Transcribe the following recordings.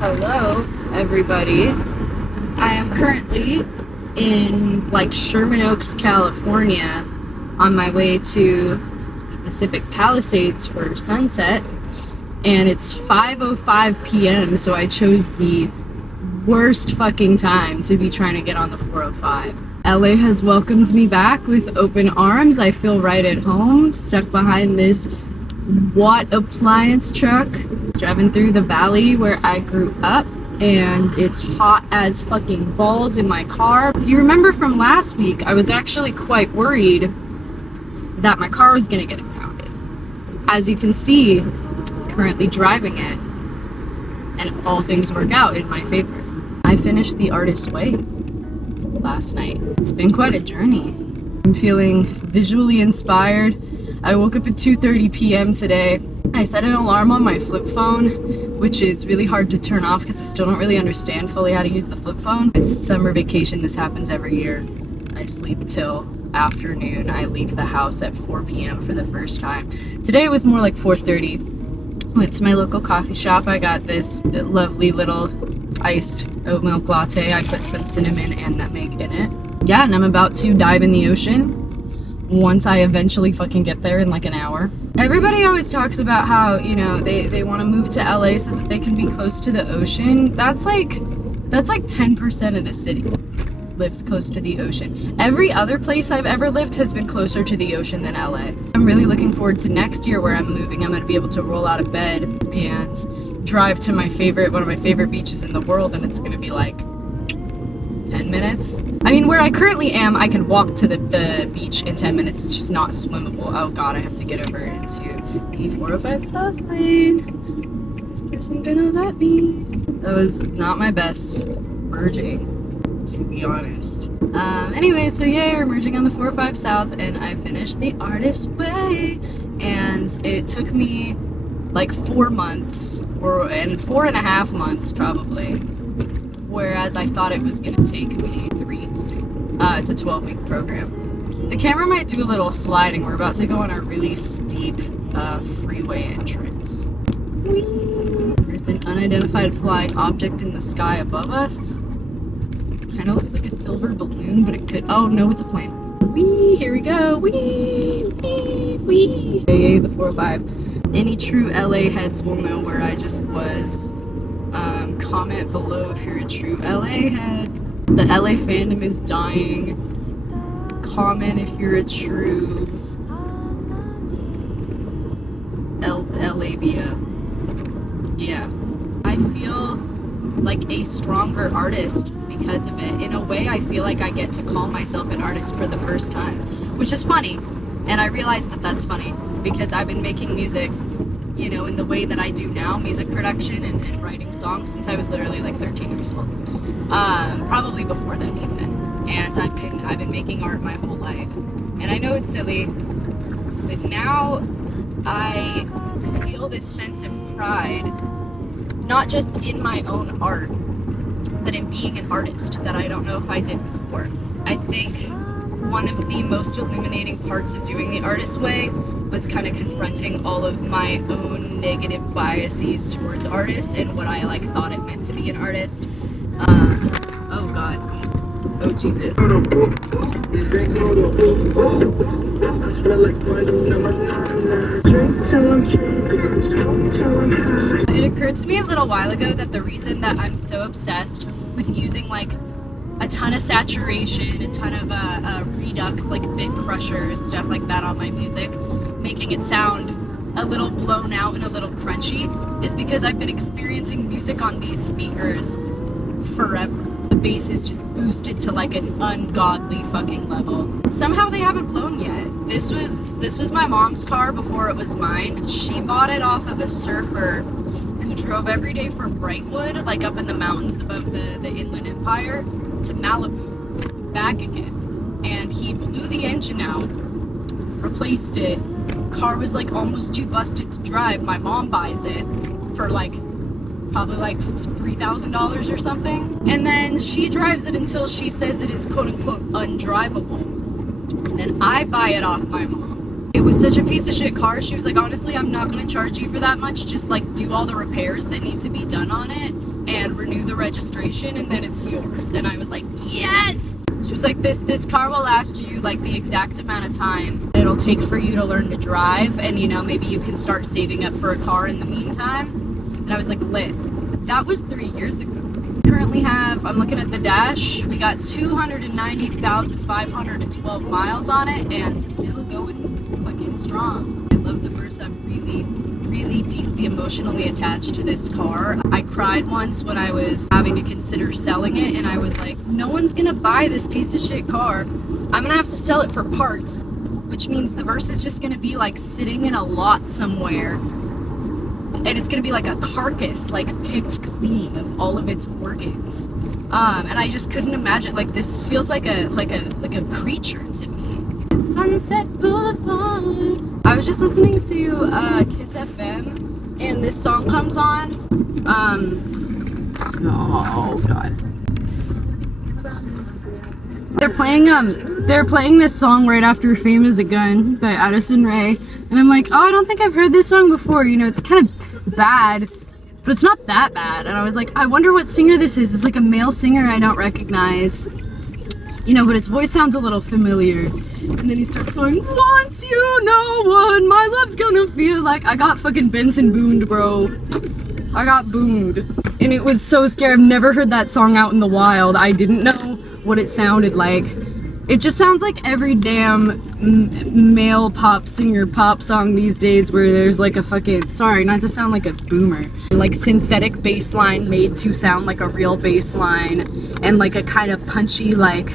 Hello, everybody. I am currently in Sherman Oaks, California, on my way to Pacific Palisades for sunset, and it's 5:05 p.m. so I chose the worst fucking time to be trying to get on the 405. LA has welcomed me back with open arms. I feel right at home, stuck behind this Watt appliance truck, driving through the valley where I grew up, and it's hot as fucking balls in my car. If you remember from last week, I was actually quite worried that my car was gonna get impounded. As you can see, I'm currently driving it, and all things work out in my favor. I finished The Artist's Way last night. It's been quite a journey. I'm feeling visually inspired. I woke up at 2:30 p.m. today. I set an alarm on my flip phone, which is really hard to turn off because I still don't really understand fully how to use the flip phone. It's summer vacation. This happens every year. I sleep till afternoon. I leave the house at 4 p.m. for the first time. Today it was more like 4:30. Went to my local coffee shop. I got this lovely little iced oat milk latte. I put some cinnamon and nutmeg in it. Yeah, and I'm about to dive in the ocean once I eventually fucking get there in like an hour. Everybody always talks about how, you know, they want to move to LA so that they can be close to the ocean. That's like 10% of the city lives close to the ocean. Every other place I've ever lived has been closer to the ocean than LA. I'm really looking forward to next year where I'm moving. I'm going to be able to roll out of bed and drive to one of my favorite beaches in the world, and it's going to be like 10 minutes. I mean, where I currently am, I can walk to the beach in 10 minutes. It's just not swimmable. Oh god, I have to get over into the 405 South lane. Is this person gonna let me? That was not my best merging, to be honest. Anyway, so yay, we're merging on the 405 South, and I finished The Artist's Way, and it took me like 4 months, and 4.5 months probably, whereas I thought it was gonna take me 3. It's a 12-week program. The camera might do a little sliding. We're about to go on a really steep freeway entrance. Whee! There's an unidentified flying object in the sky above us. Kind of looks like a silver balloon, but it could... Oh no, it's a plane. Whee! Here we go! Whee! Whee! Whee! Yay, the 405. Any true LA heads will know where I just was. Comment below if you're a true LA head. The LA fandom is dying. Comment if you're a true LAbia. Yeah. I feel like a stronger artist because of it. In a way, I feel like I get to call myself an artist for the first time, which is funny. And I realize that that's funny because I've been making music, you know, in the way that I do now, music production and writing songs, since I was literally like 13 years old. Probably before then even. And I've been making art my whole life. And I know it's silly, but now I feel this sense of pride, not just in my own art, but in being an artist that I don't know if I did before. I think one of the most illuminating parts of doing The Artist's Way was kind of confronting all of my own negative biases towards artists and what I thought it meant to be an artist. Oh god. Oh Jesus. It occurred to me a little while ago that the reason that I'm so obsessed with using a ton of saturation, a ton of redux, bit crushers, stuff like that on my music, making it sound a little blown out and a little crunchy, is because I've been experiencing music on these speakers forever. The bass is just boosted to an ungodly fucking level. Somehow they haven't blown yet. This was my mom's car before it was mine. She bought it off of a surfer who drove every day from Brightwood, up in the mountains above the Inland Empire, to Malibu, back again. And he blew the engine out, replaced it. Car was almost too busted to drive. My mom buys it for probably $3,000 or something. And then she drives it until she says it is quote unquote undrivable. And then I buy it off my mom. It was such a piece of shit car. She was like, honestly, I'm not going to charge you for that much. Just like do all the repairs that need to be done on it and renew the registration, and then it's yours. And I was like, yes! She was like, this car will last you like the exact amount of time it'll take for you to learn to drive, and you know, maybe you can start saving up for a car in the meantime. And I was like, lit. That was 3 years ago. Currently have, I'm looking at the dash, we got 290,512 miles on it and still going fucking strong. I love the verse. I'm really deeply emotionally attached to this car. I cried once when I was having to consider selling it, and I was like, no one's gonna buy this piece of shit car. I'm gonna have to sell it for parts, which means the verse is just gonna be like sitting in a lot somewhere, and it's gonna be like a carcass, like picked clean of all of its organs. And I just couldn't imagine, like, this feels like a creature to me. Sunset Boulevard. I was just listening to Kiss FM, and this song comes on. Oh god. They're playing this song right after Fame Is a Gun by Addison Rae, and I'm like, oh, I don't think I've heard this song before. You know, it's kind of bad, but it's not that bad. And I was like, I wonder what singer this is. It's like a male singer I don't recognize, you know, but his voice sounds a little familiar. And then he starts going, once you know what my love's gonna feel like. I got fucking Benson booned, bro. I got booned. And it was so scary. I've never heard that song out in the wild. I didn't know what it sounded like. It just sounds like every damn male pop singer pop song these days where there's like a fucking, sorry, not to sound like a boomer, like synthetic bass line made to sound like a real bass line, and like a kind of punchy, like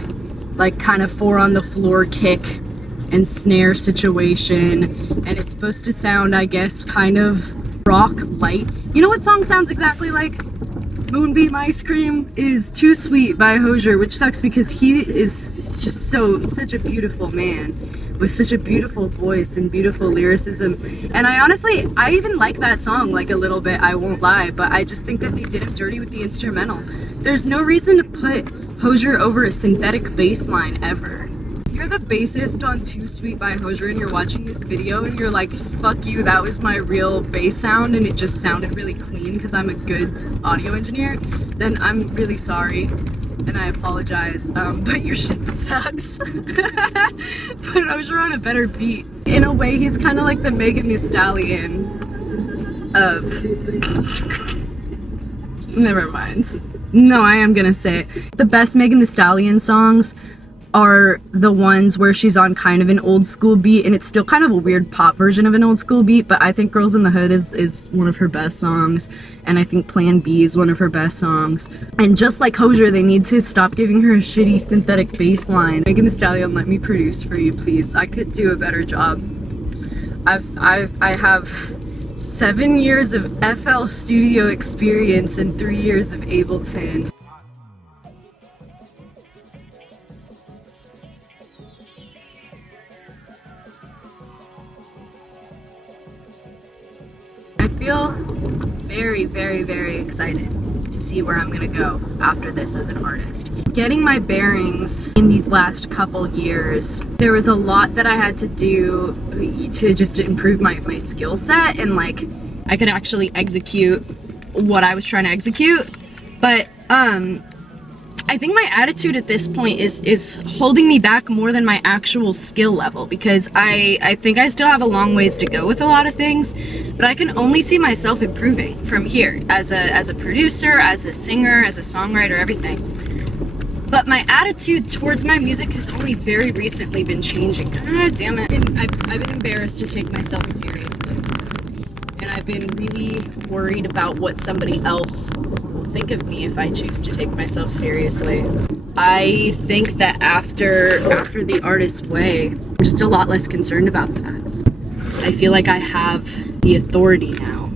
kind of 4 on the floor kick and snare situation, and it's supposed to sound, I guess, kind of rock light. You know what song sounds exactly like? Moonbeam Ice Cream is Too Sweet by Hozier, which sucks because he is just such a beautiful man with such a beautiful voice and beautiful lyricism. And I even like that song like a little bit, I won't lie, but I just think that they did it dirty with the instrumental. There's no reason to put Hozier over a synthetic bass line ever. If you're the bassist on Too Sweet by Hozier and you're watching this video and you're like, fuck you, that was my real bass sound and it just sounded really clean because I'm a good audio engineer, then I'm really sorry and I apologize, but your shit sucks. Put Hozier on a better beat. In a way, he's kind of like the Megan Thee Stallion of... Never mind. No, I am gonna say it. The best Megan Thee Stallion songs are the ones where she's on kind of an old school beat, and it's still kind of a weird pop version of an old school beat, but I think Girls in the Hood is one of her best songs, and I think Plan B is one of her best songs. And just like Hozier, they need to stop giving her a shitty synthetic bass line. Megan Thee Stallion, let me produce for you, please. I could do a better job. I have 7 years of FL Studio experience and 3 years of Ableton. I feel very excited to see where I'm gonna go after this as an artist. Getting my bearings in these last couple years, there was a lot that I had to do to just improve my skill set, and like I could actually execute what I was trying to execute. But I think my attitude at this point is holding me back more than my actual skill level, because I think I still have a long ways to go with a lot of things, but I can only see myself improving from here as a producer, as a singer, as a songwriter, everything. But my attitude towards my music has only very recently been changing. God damn it. I've been embarrassed to take myself seriously. And I've been really worried about what somebody else will think of me if I choose to take myself seriously. I think that after The Artist's Way, I'm just a lot less concerned about that. I feel like I have the authority now.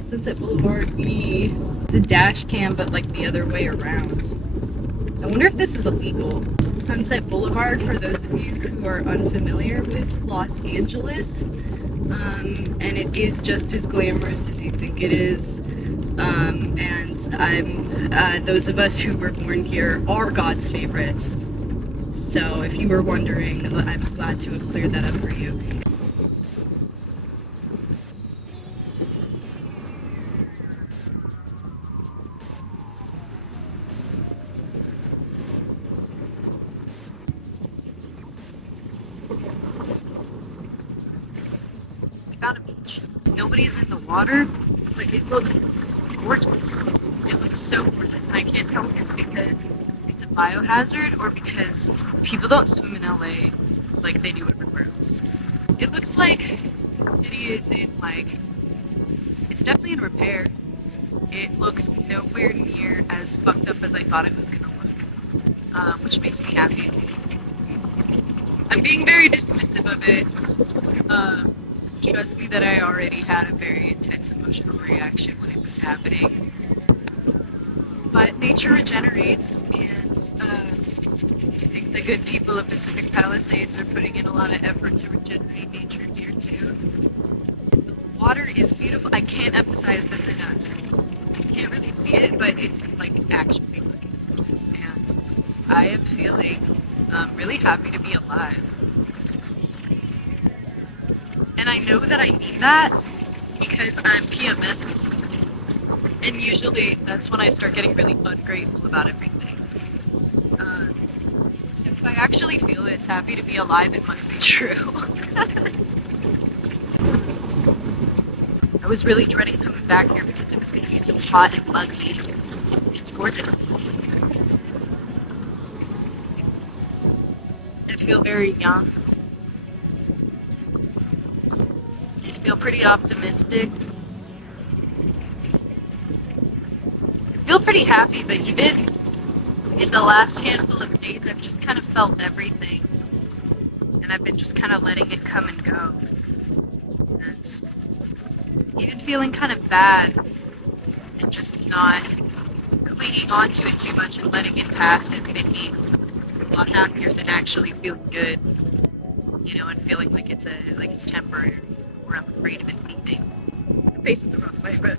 Sunset Boulevard, it's a dash cam, but like the other way around. I wonder if this is illegal. Sunset Boulevard, for those of you who are unfamiliar with Los Angeles, and it is just as glamorous as you think it is. And those of us who were born here are God's favorites. So if you were wondering, I'm glad to have cleared that up for you. We found a beach. Nobody is in the water, but it looks gorgeous. It looks so gorgeous, and I can't tell if it's because it's a biohazard or because people don't swim in LA like they do everywhere else. It looks like the city is in it's definitely in repair. It looks nowhere near as fucked up as I thought it was gonna look, which makes me happy. I'm being very dismissive of it. Trust me that I already had a very intense emotional reaction when it was happening. But nature regenerates, and I think the good people of Pacific Palisades are putting in a lot of effort to regenerate nature here too. The water is beautiful. I can't emphasize this enough. You can't really see it, but it's actually fucking gorgeous, and I am feeling really happy to be alive. And I know that I mean that because I'm PMSing. And usually that's when I start getting really ungrateful about everything. So if I actually feel this happy to be alive, it must be true. I was really dreading coming back here because it was going to be so hot and muggy. It's gorgeous. I feel very young. I feel pretty optimistic. I feel pretty happy, but even in the last handful of days, I've just kind of felt everything. And I've been just kind of letting it come and go. And even feeling kind of bad and just not clinging onto it too much and letting it pass has made me a lot happier than actually feeling good. And feeling like it's temporary, or I'm afraid of it leaving. I'm facing the wrong way, but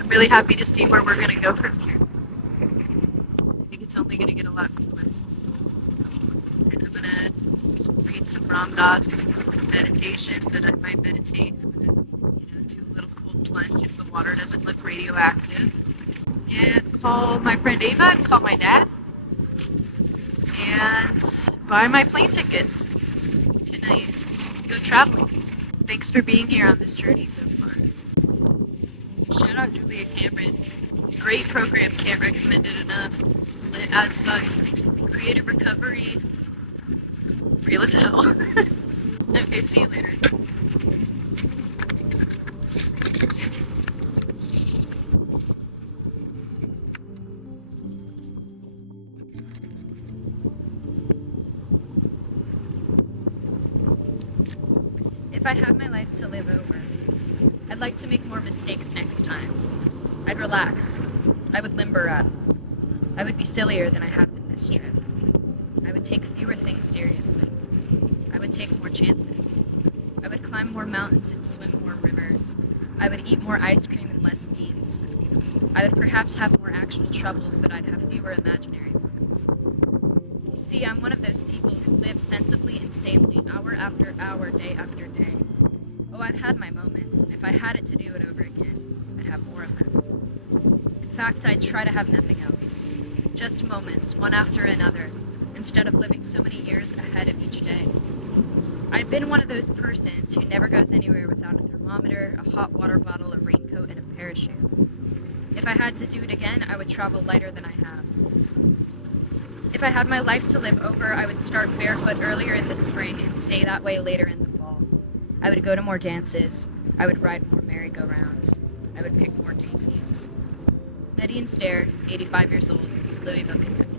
I'm really happy to see where we're gonna go from here. I think it's only gonna get a lot cooler. And I'm gonna read some Ram Dass meditations, and I might meditate. I'm gonna, do a little cold plunge if the water doesn't look radioactive, and call my friend Ava and call my dad, and buy my plane tickets tonight. Go traveling. Thanks for being here on this journey so far. Shout out Julia Cameron. Great program, can't recommend it enough. Lit as fuck. Creative recovery. Real as hell. Okay, see you later. If I had my life to live over, I'd like to make more mistakes next time. I'd relax. I would limber up. I would be sillier than I have been this trip. I would take fewer things seriously. I would take more chances. I would climb more mountains and swim more rivers. I would eat more ice cream and less beans. I would perhaps have more actual troubles, but I'd have fewer imaginary ones. You see, I'm one of those people who live sensibly, insanely, hour after hour, day after day. Oh, I've had my moments, and if I had it to do it over again, I'd have more of them. In fact, I'd try to have nothing else. Just moments, one after another, instead of living so many years ahead of each day. I've been one of those persons who never goes anywhere without a thermometer, a hot water bottle, a raincoat, and a parachute. If I had to do it again, I would travel lighter than I have. If I had my life to live over, I would start barefoot earlier in the spring and stay that way later in the fall. I would go to more dances. I would ride more merry-go-rounds. I would pick more daisies. Nadine Stair, 85 years old, Louisville, Kentucky.